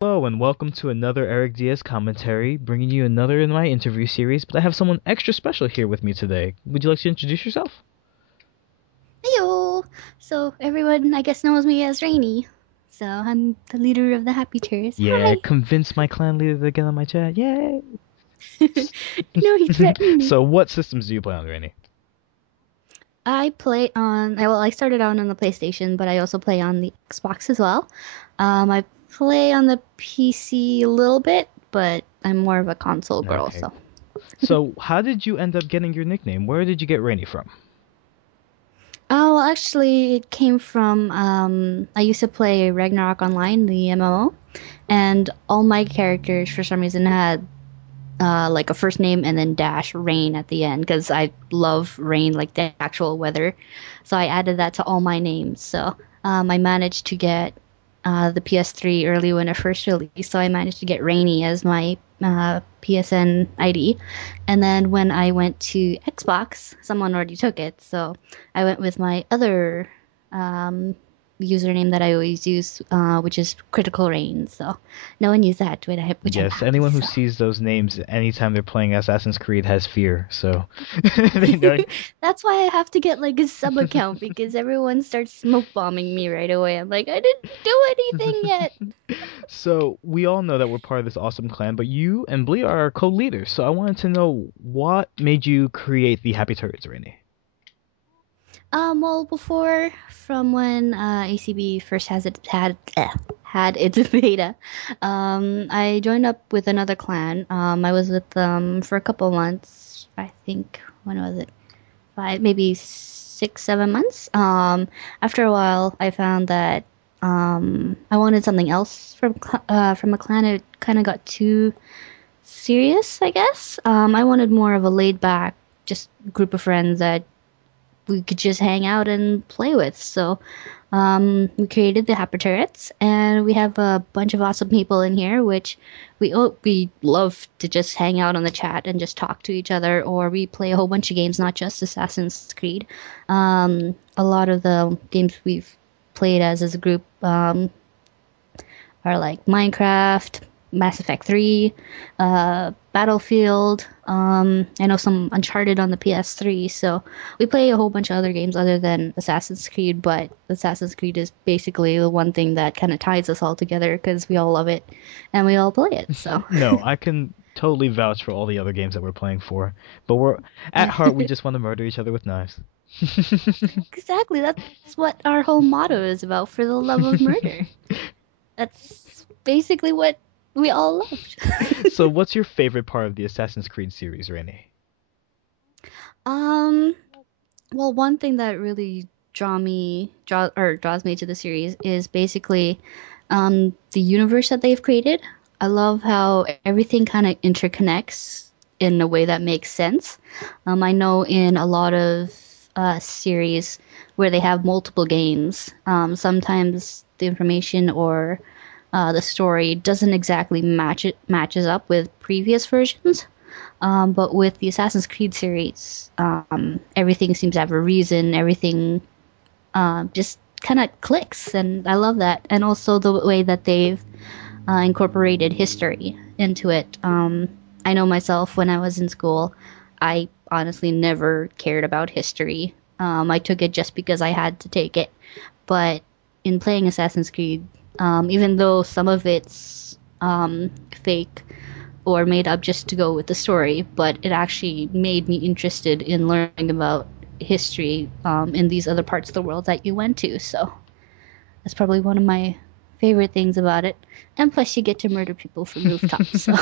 Hello and welcome to another EricDS commentary, bringing you another in my interview series. But I have someone extra special here with me today. Would you like to introduce yourself? Heyo! So everyone, I guess, knows me as Rainy. So I'm the leader of the Happy Tears. Yeah, Hi! convince my clan leader to get on my chat. Yay! No, he threatened me. So, what systems do you play on, Rainy? I play on, well, I started out on the PlayStation, but I also play on the Xbox as well. I play on the PC a little bit, but I'm more of a console girl, Okay. so. So, how did you end up getting your nickname? Where did you get Rainy from? Oh, well, actually, it came from, I used to play Ragnarok Online, the MMO, and all my characters, for some reason, had like a first name and then dash rain at the end because I love rain, like the actual weather. So I added that to all my names. So I managed to get the PS3 early when it first released. So I managed to get Rainy as my PSN ID. And then when I went to Xbox, someone already took it. So I went with my other um, username that I always use, which is Critical Rain. So no one used that, which I'm Yes, happy. anyone who So. sees those names anytime they're playing Assassin's Creed has fear, so they know. That's why I have to get like a sub account because everyone starts smoke bombing me right away. I'm like, I didn't do anything yet. So we all know that we're part of this awesome clan, but you and Blee are our co-leaders. So I wanted to know what made you create the Happy Turrets, Rainy. Well, before from when ACB first has it had its beta, I joined up with another clan. I was with them for a couple months. I think when was it? Five, maybe 6, 7 months. After a while, I found that I wanted something else from a clan. It kind of got too serious, I guess. I wanted more of a laid back, just group of friends that we could just hang out and play with. So we created the Happy Turrets, and we have a bunch of awesome people in here, which we love to just hang out on the chat and just talk to each other, or we play a whole bunch of games, not just Assassin's Creed. A lot of the games we've played as a group are like Minecraft, Mass Effect 3, Battlefield. I know some Uncharted on the PS3. So we play a whole bunch of other games other than Assassin's Creed, but Assassin's Creed is basically the one thing that kind of ties us all together because we all love it and we all play it. So No, I can totally vouch for all the other games that we're playing for, but we're at heart we just want to murder each other with knives. exactly, that's what our whole motto is about, for the love of murder. That's basically what we all loved. So what's your favorite part of the Assassin's Creed series, Rainy? um Well, one thing that really draws me to the series is basically the universe that they've created. I love how everything kind of interconnects in a way that makes sense. I know in a lot of series where they have multiple games, sometimes the information or the story doesn't exactly matches up with previous versions. But with the Assassin's Creed series, everything seems to have a reason. Everything just kind of clicks, and I love that. And also the way that they've incorporated history into it. I know myself when I was in school, I honestly never cared about history. I took it just because I had to take it. But in playing Assassin's Creed, even though some of it's fake or made up just to go with the story, but it actually made me interested in learning about history in these other parts of the world that you went to. So that's probably one of my favorite things about it. And plus, you get to murder people from rooftops. So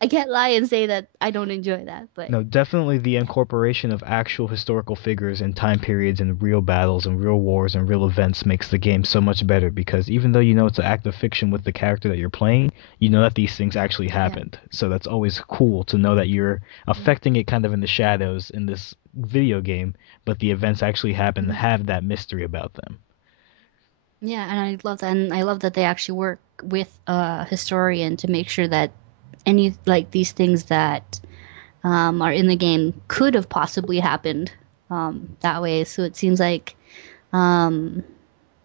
I can't lie and say that I don't enjoy that. But No, definitely the incorporation of actual historical figures and time periods and real battles and real wars and real events makes the game so much better because even though you know it's an act of fiction with the character that you're playing, you know that these things actually yeah, happened. So that's always cool to know that you're yeah, affecting it kind of in the shadows in this video game, but the events actually happen and mhm. have that mystery about them. Yeah, and I love that. And I love that they actually work with a historian to make sure that any like these things that are in the game could have possibly happened that way. So it seems like um,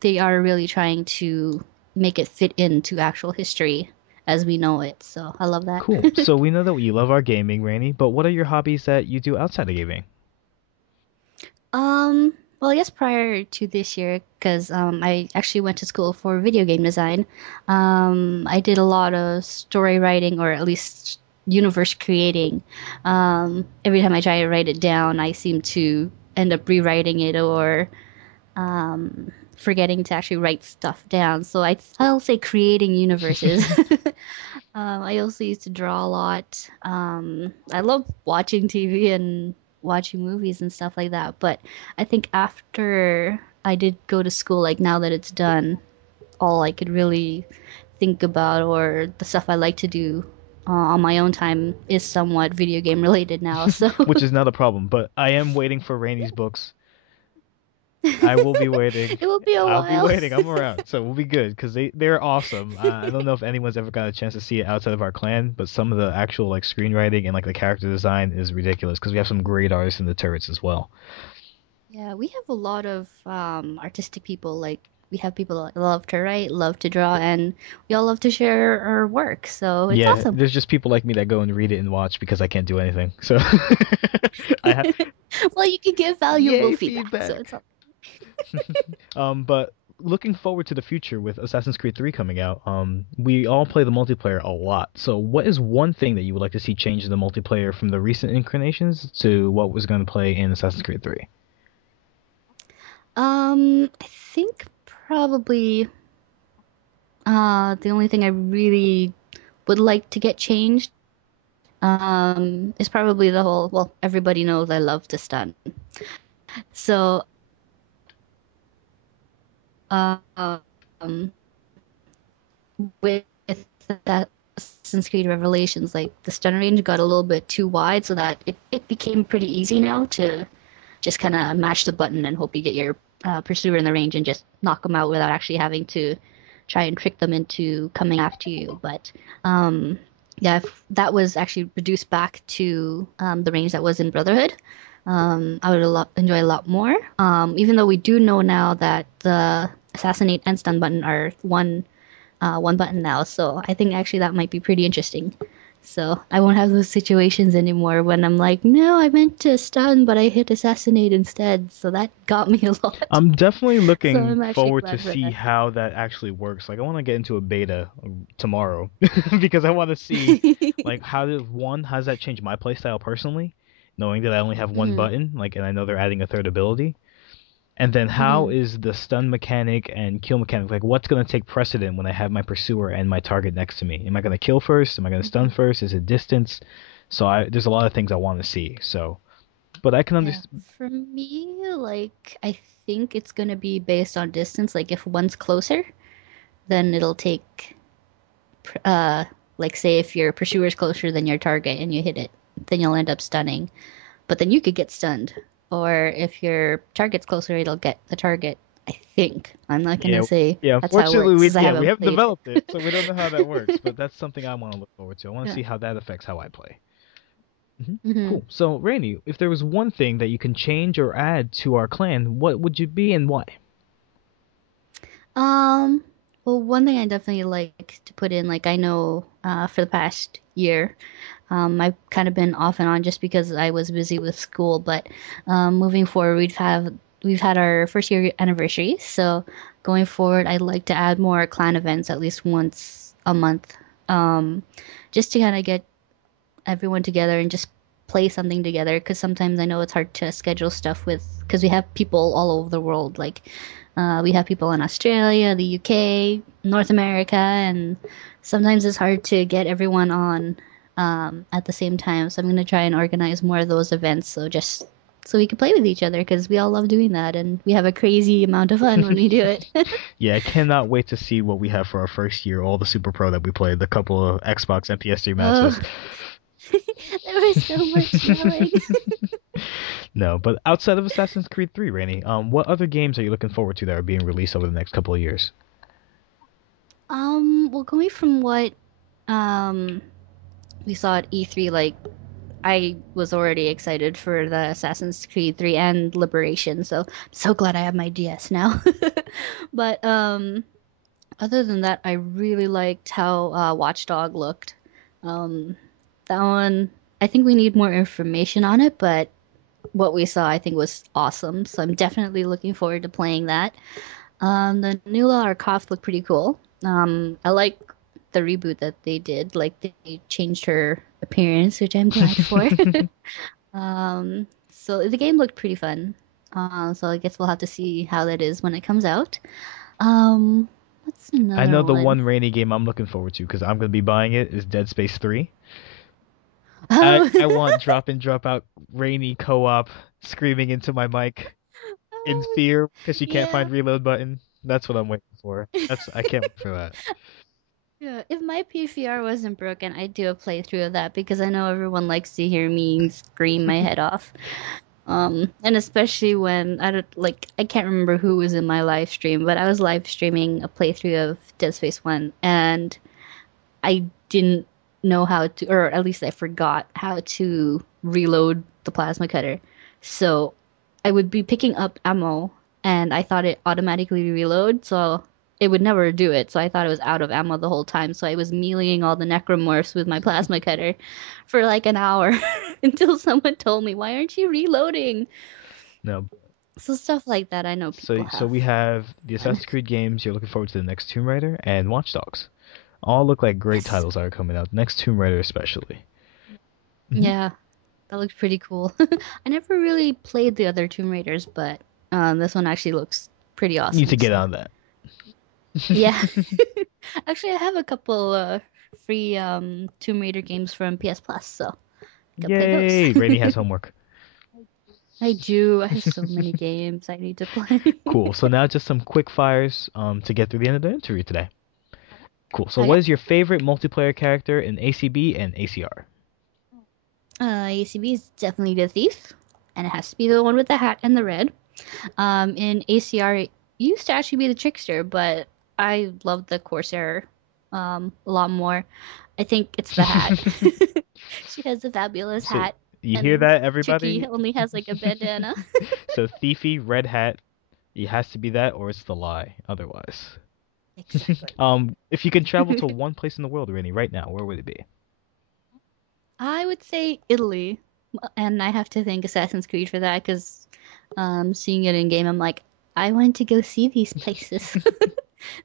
they are really trying to. make it fit into actual history as we know it. So I love that. Cool. So we know that you love our gaming, Rainy, but what are your hobbies that you do outside of gaming? Well, I guess prior to this year, because I actually went to school for video game design, I did a lot of story writing, or at least universe creating. Every time I try to write it down, I seem to end up rewriting it or forgetting to actually write stuff down. So I'll say creating universes. I also used to draw a lot. I love watching TV and watching movies and stuff like that. But I think after I did go to school, like now that it's done, all I could really think about or the stuff I like to do on my own time is somewhat video game related now. So Which is not a problem, but I am waiting for Rainy's books. I will be waiting. it will be a I'll be while. waiting. I'm around, so we'll be good because they're awesome. I don't know if anyone's ever got a chance to see it outside of our clan, but some of the actual like screenwriting and like the character design is ridiculous because we have some great artists in the turrets as well. Yeah, we have a lot of artistic people. Like we have people that love to write, love to draw, and we all love to share our work. So it's Yeah, awesome. there's just people like me that go and read it and watch because I can't do anything. So I have Well, you can give valuable yay feedback, so it's feedback. all. But looking forward to the future with Assassin's Creed 3 coming out, we all play the multiplayer a lot. So what is one thing that you would like to see change in the multiplayer from the recent incarnations to what was going to play in Assassin's Creed 3? I think probably the only thing I really would like to get changed is probably the whole. Well, everybody knows I love to stun, so um with that Assassin's Creed Revelations, like the stun range got a little bit too wide, so that it became pretty easy now to just kind of mash the button and hope you get your pursuer in the range and just knock them out without actually having to try and trick them into coming after you. But yeah, if that was actually reduced back to the range that was in Brotherhood, I would enjoy a lot more. Even though we do know now that the assassinate and stun button are one button now. So I think actually that might be pretty interesting. So I won't have those situations anymore when I'm like, no, I meant to stun, but I hit assassinate instead. So that got me a lot. I'm definitely So looking I'm actually forward to glad for see that. how that actually works. Like I want to get into a beta tomorrow because I want to see like how does that change my playstyle personally, knowing that I only have one hmm button, like and I know they're adding a third ability. And then how hmm is the stun mechanic and kill mechanic? Like what's going to take precedent when I have my pursuer and my target next to me? Am I going to kill first? Am I going to stun hmm first? Is it distance? So there's a lot of things I want to see. So, but I can Yeah, understand. for me, like I think it's gonna be based on distance. Like if one's closer, then it'll take uh like say if your pursuer's closer than your target and you hit it, then you'll end up stunning. But then you could get stunned. Or if your target's closer, it'll get the target. I think. I'm not gonna Yeah, say yeah. that's how it Unfortunately, works we because I yeah we haven't haven't played it. developed it, so we don't know how that works. But that's something I want to look forward to. I want to Yeah. see how that affects how I play. hmm Cool. So, Rainy, if there was one thing that you can change or add to our clan, what would you be and why? Um, well, one thing I definitely like to put in, like I know for the past year, I've kind of been off and on just because I was busy with school. But moving forward, we've had our first year anniversary, so going forward, I'd like to add more clan events at least once a month, um, just to kind of get everyone together and just play something together. Because sometimes I know it's hard to schedule stuff with because we have people all over the world. Like we have people in Australia, the UK, North America, and sometimes it's hard to get everyone on at the same time. So I'm gonna try and organize more of those events. So just so we can play with each other because we all love doing that and we have a crazy amount of fun when we do it. Yeah, I cannot wait to see what we have for our first year, all the Super Pro that we played, the couple of Xbox and PS3 matches. Oh, there was so much yelling. No, but outside of Assassin's Creed 3, Rainy, what other games are you looking forward to that are being released over the next couple of years? Well, going from what um we saw at E3, like I was already excited for the Assassin's Creed 3 and Liberation, so I'm so glad I have my DS now. But Other than that, I really liked how Watchdog looked. Um, that one, I think we need more information on it, but what we saw, I think, was awesome. So I'm definitely looking forward to playing that. The new Lara Croft looked pretty cool. I like the reboot that they did. Like they changed her appearance, which I'm glad for. So the game looked pretty fun. So I guess we'll have to see how that is when it comes out. Um, what's I another know the one? one rainy game I'm looking forward to because I'm gonna be buying it is Dead Space 3. Oh, I want drop in drop out rainy co-op screaming into my mic in oh, fear because she can't yeah. find reload button. That's what I'm waiting for. I can't wait for that. Yeah, if my PVR wasn't broken, I'd do a playthrough of that because I know everyone likes to hear me scream my head off. And especially when I can't remember who was in my live stream, but I was live streaming a playthrough of Dead Space 1 and I didn't know how to, or at least I forgot how to reload the plasma cutter. So I would be picking up ammo and I thought it automatically reload, so it would never do it. So I thought it was out of ammo the whole time. So I was meleeing all the necromorphs with my plasma cutter for like an hour until someone told me, "Why aren't you reloading?" No. So stuff like that I know people So have we have the fun. Assassin's Creed games. You're looking forward to the next Tomb Raider and Watch Dogs. All look like great Yes. titles that are coming out. Next Tomb Raider especially. Hmm. Yeah, that looks pretty cool. I never really played the other Tomb Raiders, but this one actually looks pretty Need to awesome. get So on that. yeah, actually, I have a couple free Tomb Raider games from PS Plus, so gotta play those. Yay! Rainy has homework. I do. I have so many games I need to play. Cool. So now just some quick fires to get through the end of the interview today. Cool. So Okay. what is your favorite multiplayer character in ACB and ACR? ACB is definitely the thief, and it has to be the one with the hat and the red. In ACR, it used to actually be the trickster, but I love the Corsair a lot more. I think it's the hat. She has a fabulous So hat, you hear and that, Tricky everybody? only has like a bandana. So Thiefy, Red Hat, it has to be that or it's the lie otherwise. Exactly. If you can travel to one place in the world, Rainy, right now, where would it be? I would say Italy, and I have to thank Assassin's Creed for that because seeing it in game, I'm like, I want to go see these places.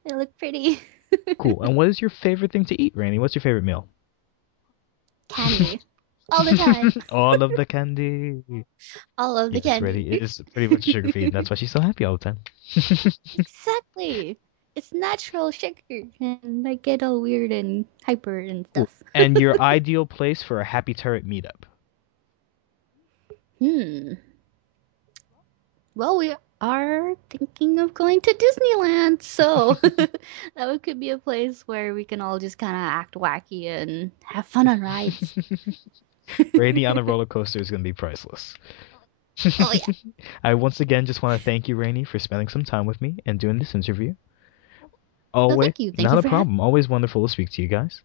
They look pretty. Cool. And what is your favorite thing to eat, Rainy? What's your favorite meal? Candy. All the time. All of the candy. All of the Yes, candy. Rainy is pretty much a sugar feed, and that's why she's so happy all the time. Exactly. It's natural sugar, and I get all weird and hyper and Cool. stuff. And your ideal place for a happy turret meetup? Hmm. Well, we are thinking of going to Disneyland, so could be a place where we can all just kind of act wacky and have fun on rides. Rainy on a roller coaster is going to be priceless. Oh yeah. I once again just want to thank you, Rainy, for spending some time with me and doing this interview. No, Always, thank you. Thank not you a for having problem. Always wonderful to speak to you guys.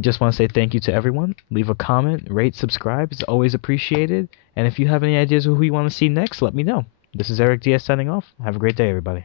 Just want to say thank you to everyone. Leave a comment, rate, subscribe. It's always appreciated. And if you have any ideas of who you want to see next, let me know. This is EricDS signing off. Have a great day, everybody.